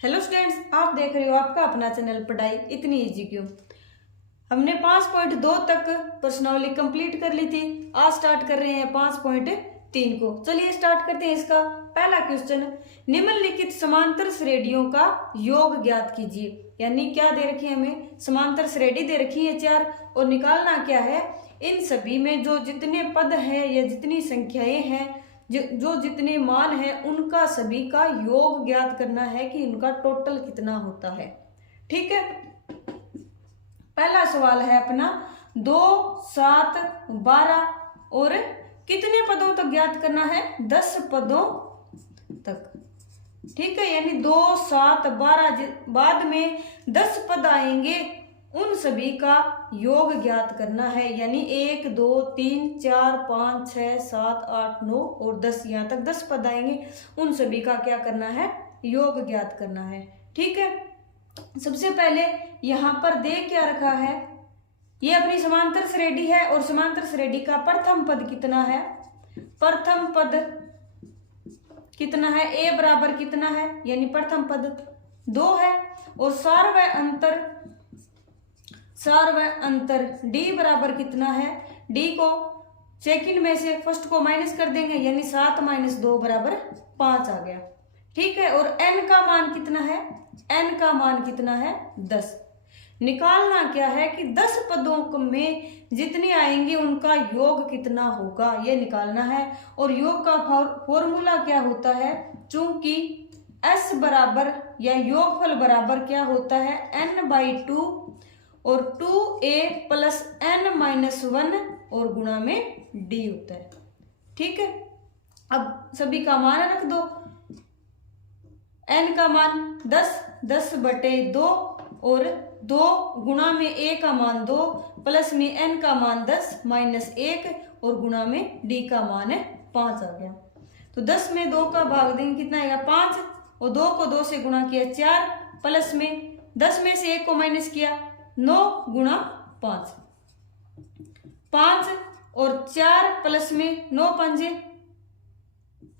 Hello students, आप देख रहे हो आपका अपना चैनल पढ़ाई इतनी इजी क्यों। हमने 5.2 तक प्रश्नावली कंप्लीट कर ली थी। आज स्टार्ट कर रहे हैं 5.3 को। चलिए स्टार्ट करते हैं। इसका पहला क्वेश्चन, निम्नलिखित समांतर श्रेणियों का योग ज्ञात कीजिए। यानी क्या दे रखी है हमें, समांतर श्रेणी दे रखी है 4 और निकालना क्या है, इन सभी में जो जितने पद हैं या जितनी संख्याएं हैं, जो जितने मान हैं उनका सभी का योग ज्ञात करना है कि उनका टोटल कितना होता है। ठीक है, पहला सवाल है अपना 2, 7, 12 और कितने पदों तक ज्ञात करना है, 10 पदों तक। ठीक है, यानी 2, 7, 12 बाद में 10 पद आएंगे, उन सभी का योग ज्ञात करना है। यानी 1, 2, 3, 4, 5, 6, 7, 8, 9 और 10, यहाँ तक 10 पद आएंगे, उन सभी का क्या करना है, योग ज्ञात करना है। ठीक है, सबसे पहले यहाँ पर दे क्या रखा है, ये अपनी समांतर श्रेणी है और समांतर श्रेणी का प्रथम पद कितना है, प्रथम पद कितना है, a बराबर कितना है, यानी प्रथम पद 2 है और सारवय अंतर d बराबर कितना है, d को सेकंड में से फर्स्ट को माइनस कर देंगे, यानी 7 - 2 बराबर 5 आ गया। ठीक है, और n का मान कितना है, n का मान कितना है 10। निकालना क्या है कि 10 पदों में जितने आएंगे उनका योग कितना होगा, ये निकालना है। और योग का फॉर्मूला क्या होता है, चूंकि s बराबर या योगफल बराबर क्या होता है, n/2 और 2a + n-1 और गुणा में d होता है। ठीक है, अब सभी का मान रख दो, n का मान 10/2 और 2 गुणा में a का मान 2 प्लस में n का मान 10 -1 और गुणा में d का मान है 5 आ गया। तो 10 में 2 का भाग देंगे, कितना आएगा 5 और 2 को 2 से गुणा किया 4 प्लस में 10 में से 1 को माइनस किया 9 गुणा 5 और 4 प्लस में 9 पंजे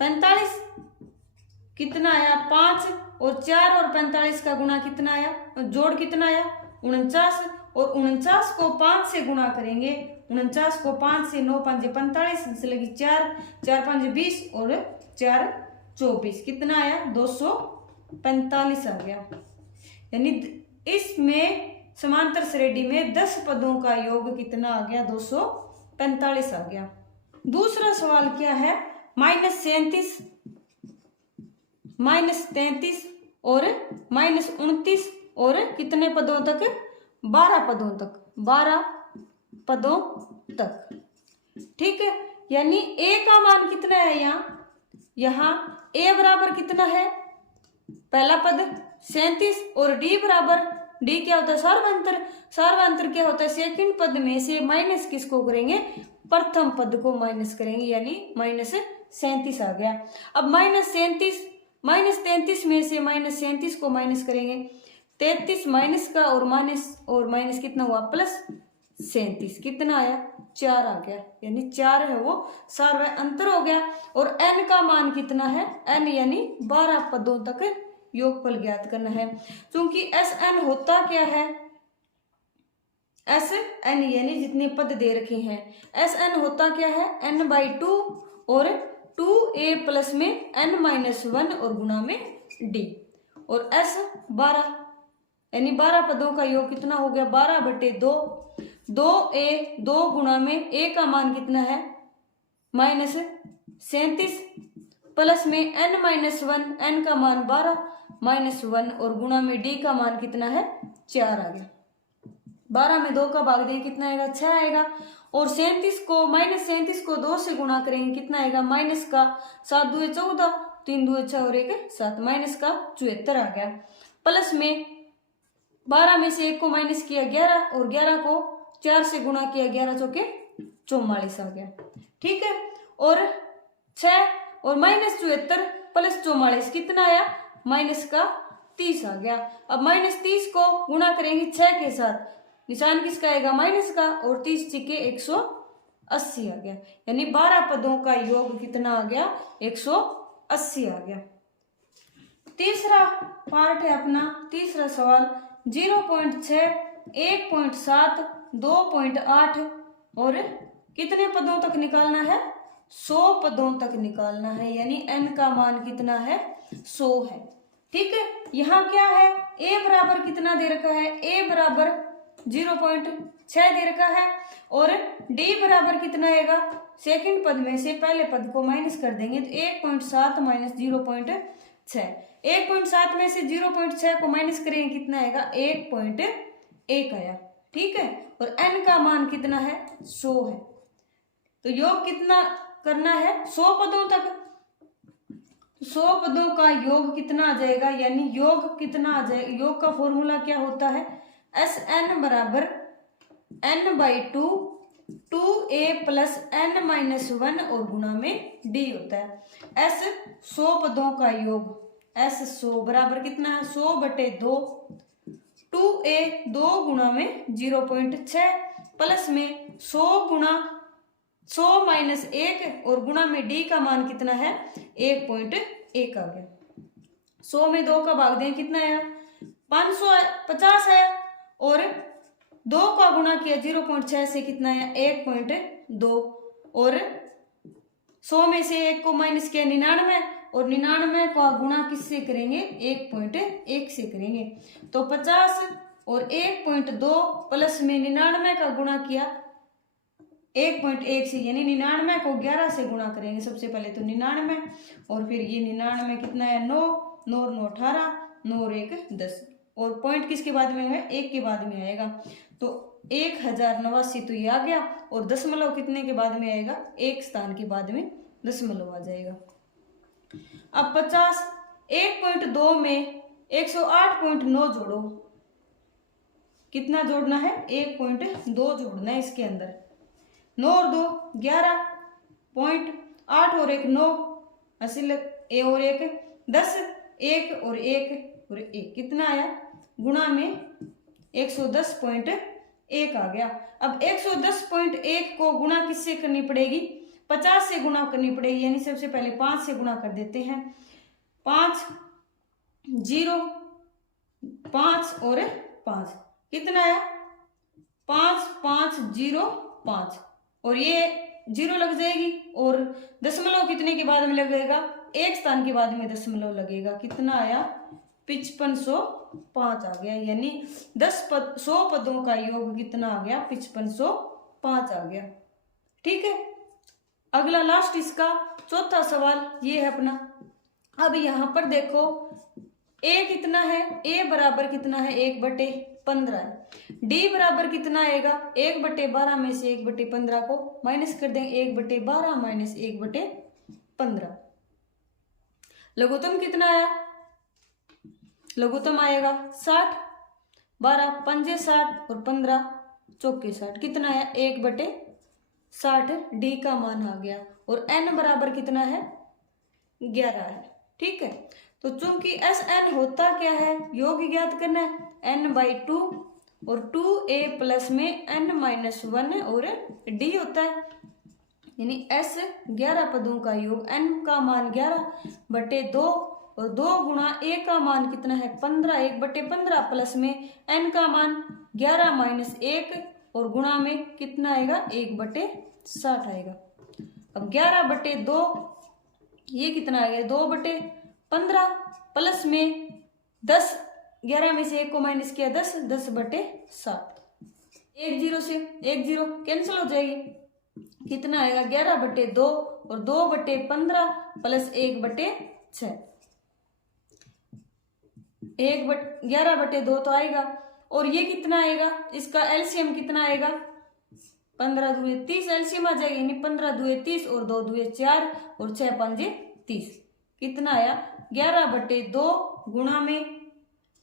45, कितना आया 5 और 4 और 45 का गुणा कितना आया, जोड़ कितना आया 49 और 49 को 5 से गुणा करेंगे, 49 को 5 से 9 पंजे 45, इससे लगी 4 पंजे 20 और 4 24, कितना आया 245 आ गया। यानी इसमें समांतर श्रेणी में 10 पदों का योग कितना आ गया, 245 आ गया। दूसरा सवाल क्या है, -37 -33 और -29 और कितने पदों तक, 12 पदों तक, 12 पदों तक। ठीक है, यानी a का मान कितना है, यहाँ a बराबर कितना है, पहला पद 37 और d बराबर, d क्या होता है सार्वंतर क्या होता है, सेकंड पद में से माइनस किसको करेंगे, प्रथम पद को माइनस करेंगे, यानी -37 आ गया। अब -33 में से -37 को माइनस करेंगे, 33 माइनस का और माइनस कितना हुआ +37, कितना आया 4 आ गया। यानी 4 है वो सार्वय अंतर हो गया। और n का मान कितना है, n यानी 12 पदों तक योगफल ज्ञात करना है। क्योंकि Sn होता क्या है, Sn यानी जितने पद दे रखे हैं, Sn होता क्या है n/2 और 2a प्लस में n-1 और गुणा में d और s 12, यानी 12 पदों का योग कितना हो गया 12/2, 2a 2 गुणा में a का मान कितना है -37 प्लस में n-1, n का मान 12 -1 और गुणा में d का मान कितना है 4 आ गया। 12 में 2 का भाग दें, कितना आएगा 6 आएगा। और -37 को 2 से गुणा करेंगे, कितना आएगा माइनस का 7 दूए 14, 3 दूए 6 और 1 7, माइनस का 74 आ गया। प्लस में 12 में से 1 को माइनस किया 11 और 11 को 4 से गुणा किया, 11 चौके 44 आ गया। ठीक है, और 6 और -74 + 44 कितना आया -30 आ गया। अब -30 को गुणा करेंगे 6 के साथ, निशान किसका आएगा माइनस का, और 30 × 180 आ गया। यानी 12 पदों का योग कितना आ गया 180 आ गया। तीसरा पार्ट है अपना, तीसरा सवाल 0.6, 1.7, 2.8 और कितने पदों तक निकालना है? 100 पदों तक निकालना है, यानी n का मान कितना है? 100 है। ठीक है, यहाँ क्या है? a बराबर कितना दे रखा है? a बराबर 0.6 दे रखा है और d बराबर कितना आएगा? सेकंड पद में से पहले पद को माइनस कर देंगे तो 1.7 माइनस 0.6, 1.7 में से 0.6 को माइनस करेंगे कितना आएगा? 1.1 आया। ठीक है, और n का मान कितना है? 100 है। तो योग कितना करना है? 100 पदों तक। 100 पदों का योग कितना आ जाएगा? यानी योग कितना आ जाएगा? योग का फॉर्मूला क्या होता है? Sn बराबर n/2 2a प्लस n-1 और गुणा में d होता है। S 100 पदों का योग, S 100 बराबर कितना है? 100/2 2a 2 गुणा में 0.6 प्लस में 100 गुणा 100 माइनस 1 और गुणा में d का मान कितना है? 1.1 आ गया। 100 में 2 का भाग दें कितना आया? 550 है और 2 का गुणा किया 0.6 से कितना आया? 1.2 और 100 में से 1 को माइनस किया 99 और 99 का गुणा किससे करेंगे? 1.1 से करेंगे। तो 50 और 1.2 प्लस में 99 का गुणा किया 1.1 से, यानी 99 को 11 से गुणा करेंगे। सबसे पहले तो 99 और फिर ये 99 कितना है? 9, 9 और 9 18, 9 और 1 10 और पॉइंट किसके बाद में है? 1 के बाद में आएगा। तो 1089 तो ये आ गया और दशमलव कितने के बाद में आएगा? 1 स्थान के बाद में दशमलव आ जाएगा। अब 50 1.2 में 108.9 जोड़ो, कितना जोड़ना है? 1.2 जोड़ना है इसके अंदर। 9 और 2 11 पॉइंट, 8 और 1 9 असल ए और 1 10, 1 और 1 और 1 कितना आया? गुणा में 110.1 आ गया। अब 110.1 को गुणा किससे करनी पड़ेगी? 50 से गुणा करनी पड़ेगी, यानी सबसे पहले 5 से गुणा कर देते हैं। 5 0 5 और 5 कितना आया? 5 5 0 5 और ये 0 लग जाएगी और दशमलव कितने के बाद में लगेगा? 1 स्थान के बाद में दशमलव लगेगा। कितना आया? 5505 आ गया, यानी 100 पदों का योग कितना आ गया? 5505 आ गया। ठीक है, अगला लास्ट इसका चौथा सवाल ये है अपना। अब यहाँ पर देखो a कितना है? a बराबर कितना है? 1/15 है। d बराबर कितना आएगा? 1/12 में से 1/15 को माइनस कर देंगे। 1/12 माइनस 1/15, लघुत्तम कितना आया? लघुत्तम आएगा 60, 12 पंजे 60 और 15 चौके 60, कितना है? 1/60 d का मान आ गया और n बराबर कितना है? 11 है। ठीक है, तो चूंकि Sn होता क्या है? योग ज्ञात करना है। n/2 और 2a प्लस में n-1 और d होता है, यानी S 11 पदों का योग, n का मान 11/2 और 2 गुणा a का मान कितना है? 15, 1/15 प्लस में n का मान 11 माइनस 1 और गुणा में कितना आएगा? 1/60 आएगा। अब 11/2 ये कितना आ गया? 2/15 प्लस में 10, 11 में से 1 को माइनस किया 10, 10/60। 1 0 से 1 0 कैंसिल हो जाएगी। कितना आएगा? 11/2 और 2/15 प्लस 1/6, 11/2 तो आएगा और ये कितना आएगा? इसका एलसीएम कितना आएगा? 15 दूए 30 एलसीएम आ जाएगी, यानी 15 दूए 30 और 2 दूए 4 और 6 पंजे 30, कितना आया? 11/2 गुणा में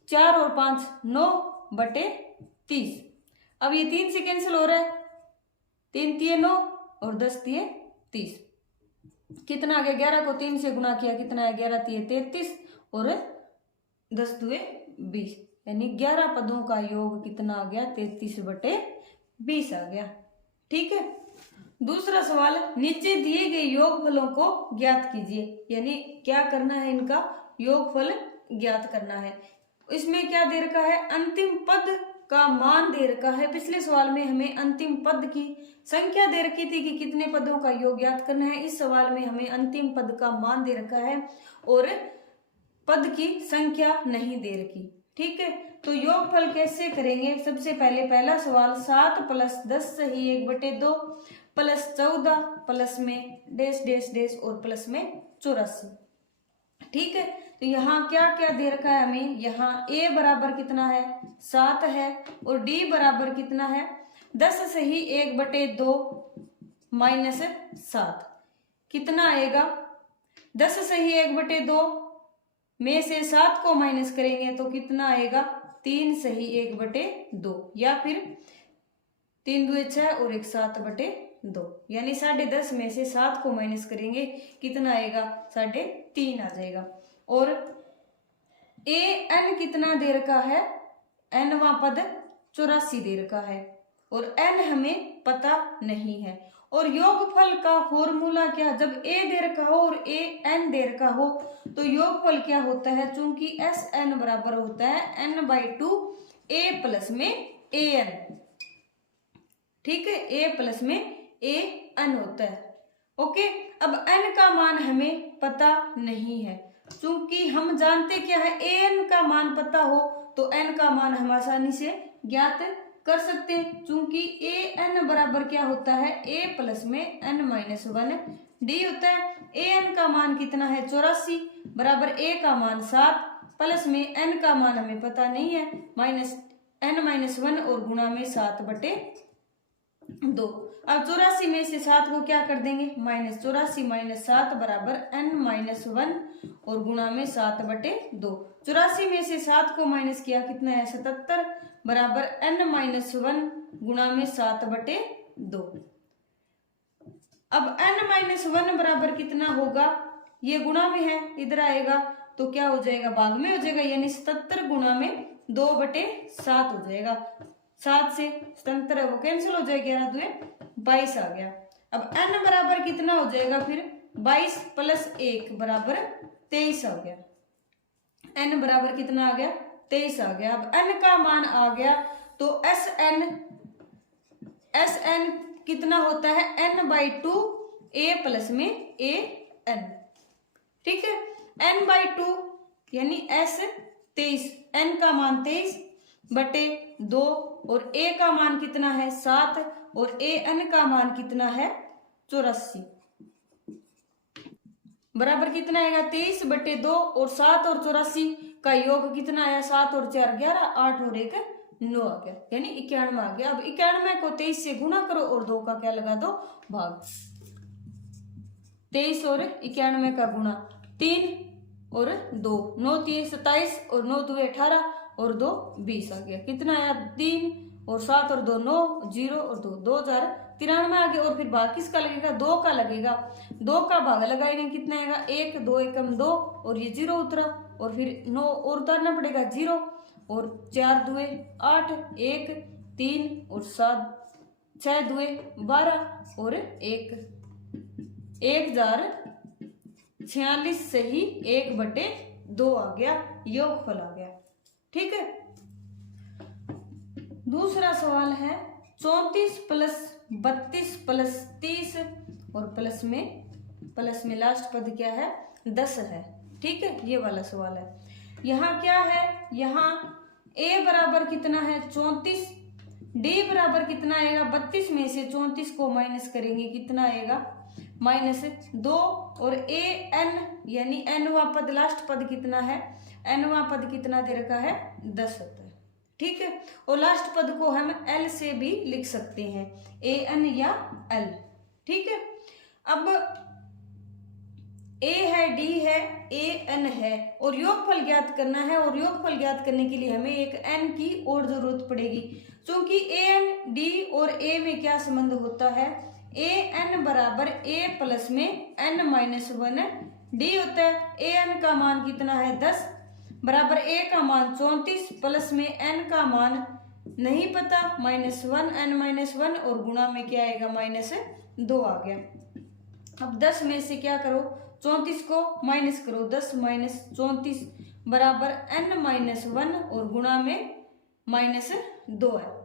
4 और 5 9/30। अब ये 3 से कैंसिल हो रहा है, 3 तिये 9 और 10 तिये 30, कितना आ गया? 11 को 3 से गुणा किया, कितना है? 11 तिये 33 और 10 दुए 20, यानी 11 पदों का योग कितना आ गया? 33/20 आ गया। ठीक है, दूसरा सवाल, नीचे दिए गए योगफलों को ज्ञात कीजिए, यानी क्या करना है? इनका योगफल ज्ञात करना है। इसमें क्या दे रखा है, अंतिम पद का मान दे रखा है। पिछले सवाल में हमें अंतिम पद की संख्या दे रखी थी कि कितने पदों का योग ज्ञात करना है। इस सवाल में हमें अंतिम पद का मान दे रखा है और पद की संख्या नहीं दे रखी। ठीक है, तो योगफल कैसे करेंगे। सबसे पहले पहला सवाल 7 + 10 सही 1/2 प्लस 14 प्लस में डैश डैश डैश और प्लस में 84। ठीक है, तो यहाँ क्या क्या दे रखा है हमें, यहाँ a बराबर कितना है 7 है और d बराबर कितना है 10 सही 1/2 माइनस 7 कितना आएगा 10 सही 1/2 में से 7 को माइनस करेंगे तो कितना आएगा 3 सही 1/2 या फिर 3 2 6 और 1 7/2 यानी 10.5 में से 7 को माइनस करेंगे कितना आएगा 3.5 आ जाएगा। और ए एन कितना दे रखा है, एनवा पद 84 दे रखा है और एन हमें पता नहीं है। और योगफल का फॉर्मूला क्या, जब ए दे रखा हो और ए एन दे रखा हो तो योगफल क्या होता है, चूंकि एस एन बराबर होता है n/2 ए प्लस में ए एन। ठीक है, ए प्लस में ए एन होता है। ओके, अब एन का मान हमें पता नहीं है, चूंकि हम जानते क्या है ए एन का मान पता हो तो एन का मान हम आसानी से ज्ञात कर सकते हैं। चूंकि ए एन बराबर क्या होता है ए प्लस में n-1 डी होता है। ए एन का मान कितना है 84 बराबर ए का मान 7 प्लस में एन का मान हमें पता नहीं है n-1 और गुणा में 7/2। अब 84 में से 7 को क्या कर देंगे -84 - 7 बराबर n-1 और गुणा में 7/2। 84 में से 7 को माइनस किया कितना है 77 बराबर n-1 गुणा में 7/2। अब n-1 बराबर कितना होगा, ये गुणा में है इधर आएगा तो क्या हो जाएगा भाग में हो जाएगा, यानी 77 गुणा में 2/7 हो जाएगा। 7 से 77 वो कैंसिल हो जाएगा, 22 आ गया। अब n बराबर कितना हो जाएगा फिर 22 + 1 बराबर 23 आ गया। n बराबर कितना आ गया 23 आ गया। अब n का मान आ गया तो एस एन कितना होता है n/2 a प्लस में a n। ठीक है, n/2 यानी s 23, n का मान 23/2 और a का मान कितना है 7 और a n का मान कितना है 84 बराबर कितना आएगा 23/2 और 7 और 84 का योग कितना आया 7 और 4 11 8 और 1 9 आ गया, यानी 91 आ गया। अब 91 को 23 से गुणा करो और 2 का क्या लगा दो भाग। 23 और 91 का गुणा 3 और 2 9 3 27 और 9 2 18 और 2 20 आ गया। कितना आया 3 और 7 और 2 9 0 और 2 2093 आ गया। और फिर भाग किसका लगेगा 2 का लगेगा, 2 का भाग लगाएंगे कितना आएगा 1 2 1 2 और ये 0 उतरा और फिर 9 और उतारना पड़ेगा 0 और 4 2 8 1 3 और 7 6 2 12 और 1 1046 सही 1/2 आ गया, योगफल आ गया। ठीक है, दूसरा सवाल है 34 + 32 + 30 और प्लस में लास्ट पद क्या है 10 है। ठीक है, ये वाला सवाल है। यहाँ क्या है, यहाँ a बराबर कितना है 34, d बराबर कितना आएगा 32 में से 34 को माइनस करेंगे कितना आएगा -2 और a n यानी nवा पद लास्ट पद कितना है, nवा पद कितना दे रखा है 10 होता है। ठीक है, और लास्ट पद को हम l से भी लिख सकते हैं a n या l। ठीक है, अब a है d है a n है और योगफल ज्ञात करना है और योगफल ज्ञात करने के लिए हमें एक n की और जरूरत पड़ेगी। क्योंकि a n d और a में क्या संबंध होता है, a n बराबर a प्लस में n-1 d होता है। a n का मान कितना है 10 बराबर a का मान 34 प्लस में n का मान नहीं पता -1 n-1 और गुणा में क्या आएगा -2 आ गया। अब 10 में से क्या करो 34 को माइनस करो, 10 - 34 बराबर n-1 और गुणा में -2 है।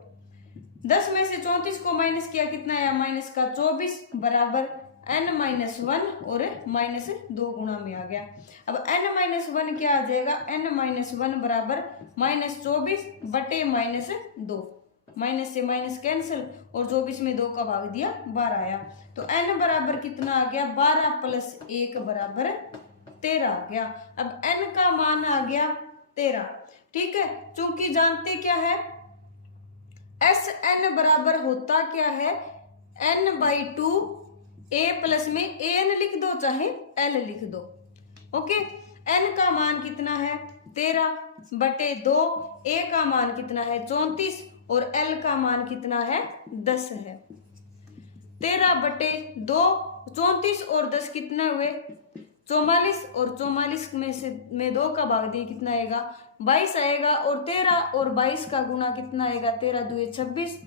10 में से 34 को माइनस किया, कितना आया माइनस का 24 बराबर n-1 और -2 गुणा में आ गया। अब n-1 क्या आ जाएगा, n-1 बराबर -24 बटे -2, माइनस से माइनस कैंसिल और 24 में 2 का भाग दिया 12 आया। तो n बराबर कितना आ गया, 12 + 1 बराबर 13 आ गया। अब n का मान आ गया 13। ठीक है, चूंकि जानते क्या है Sn बराबर होता क्या है n/2, a प्लस में an लिख दो चाहे l लिख दो। ओके, n का मान कितना है 13 बटे 2, a का मान कितना है 34 और l का मान कितना है 10 है। 13 बटे 2, 34 और 10 कितना हुए 44 और 44 में 2 का भाग दिए कितना आएगा 22 आएगा। और 13 और 22 का गुणा कितना आएगा, 13 दूए 26,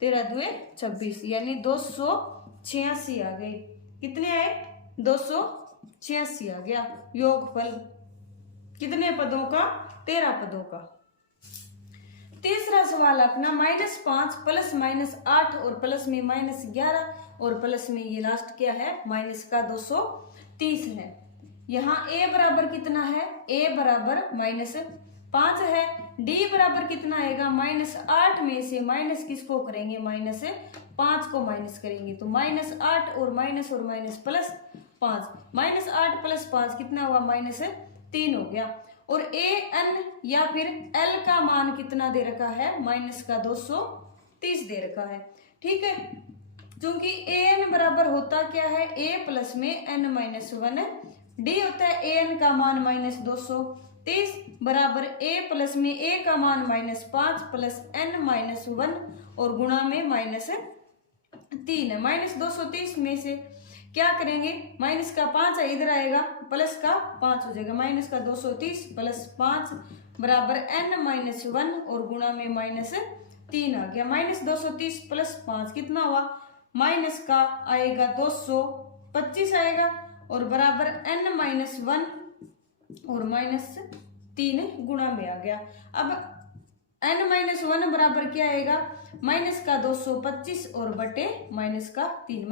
13 दूए 26 यानी 286 आ गए। कितने आए 286 आ गया योगफल कितने पदों का, 13 पदों का। तीसरा सवाल अपना -5 + -8 और प्लस में -11 और प्लस में ये लास्ट क्या है माइनस का 230 है। यहाँ a बराबर कितना है, a बराबर -5 है। d बराबर कितना आएगा, -8 में से माइनस किसको करेंगे, -5 को माइनस करेंगे तो -8 और माइनस +5, -8 + 5 कितना हुआ -3 हो गया। और a n या फिर l का मान कितना दे रखा है -230 दे रखा है। ठीक है, क्योंकि a n बराबर होता क्या है a प्लस में n-1, d होता है a n का मान -230 बराबर a प्लस में a का मान -5 प्लस n-1 और गुणा में -3 है। -230 में से क्या करेंगे, माइनस का 5 है इधर आएगा, प्लस का 5 हो जाएगा, माइनस का 230 प्लस 5 बराबर n-1 और गुणा में -3 आ गया। -230 प्लस 5 कितना हुआ, माइनस का आएगा 225 आएगा और बराबर n-1 और -3 गुणा में आ गया। अब n-1 बराबर क्या आएगा, माइनस का 225 और बटे -3,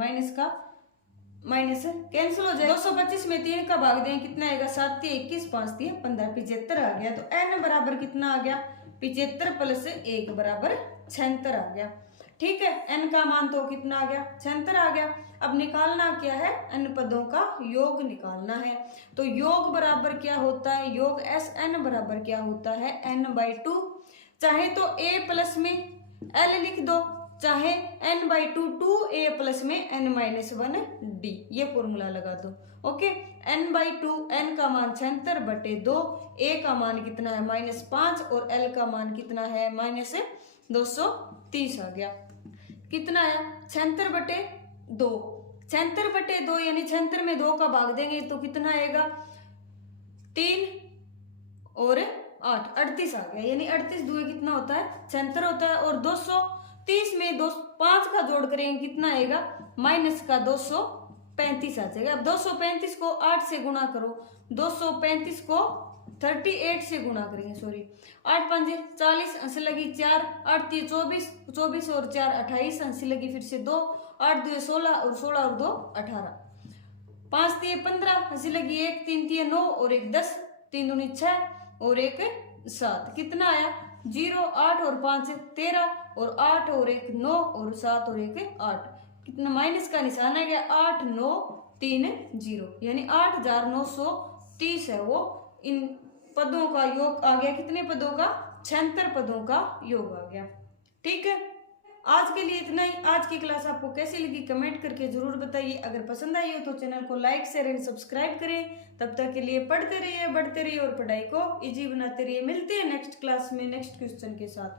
माइनस कैंसिल हो जाएगा। 225 में 3 का भाग दें कितना आएगा, 7 × 21 5 × 15 75 आ गया। तो n बराबर कितना आ गया 75 प्लस 1 बराबर 76 आ गया। ठीक है, n का मान तो कितना आ गया 76 आ गया। अब निकालना क्या है, n पदों का योग निकालना है। तो योग बराबर क्या होता है, योग Sn बराबर क्या होता है n/2। चाहे तो a प्लस में l लिख दो, चाहे n/2 2a प्लस में n-1 d, ये फॉर्मूला लगा दो। ओके, n/2 n का मान 76 बटे 2, a का मान कितना है -5 और l का मान कितना है -230 आ गया। कितना है 76 बटे 2, 76 बटे 2 यानी 76 में 2 का भाग देंगे तो कितना आएगा 3 और 8 38 आ गया। यानी 38 दूए कितना होता है 76 होता है। और 230 में 5 का जोड़ करेंगे कितना आएगा -235 आ जाएगा। अब 235 को 8 से गुणा करो, 235 को 38 से गुणा करेंगे, सॉरी 8 5 40 अंश लगी 4, 8 3 24, 24 और 4 28 अंश लगी फिर से 2, 8 2 16 और 16 और 2 18, 5 3 15 अंश लगी 1, 3 3 9 और 1 10, 3 दूनी 6 और 1 7, कितना आया 0 8 और 5 13 और 8 और 1 9 और 7 और 1 8, कितना माइनस का निशान है गया 8 9 3 0 यानी 8930 है वो। इन पदों का योग आ गया, कितने पदों का 76 पदों का योग आ गया। ठीक है, आज के लिए इतना ही। आज की क्लास आपको कैसी लगी कमेंट करके जरूर बताइए। अगर पसंद आई हो तो चैनल को लाइक शेयर एंड सब्सक्राइब करें। तब तक के लिए पढ़ते रहिए, बढ़ते रहिए और पढ़ाई को इजी बनाते रहिए। मिलते हैं नेक्स्ट क्लास में नेक्स्ट क्वेश्चन के साथ।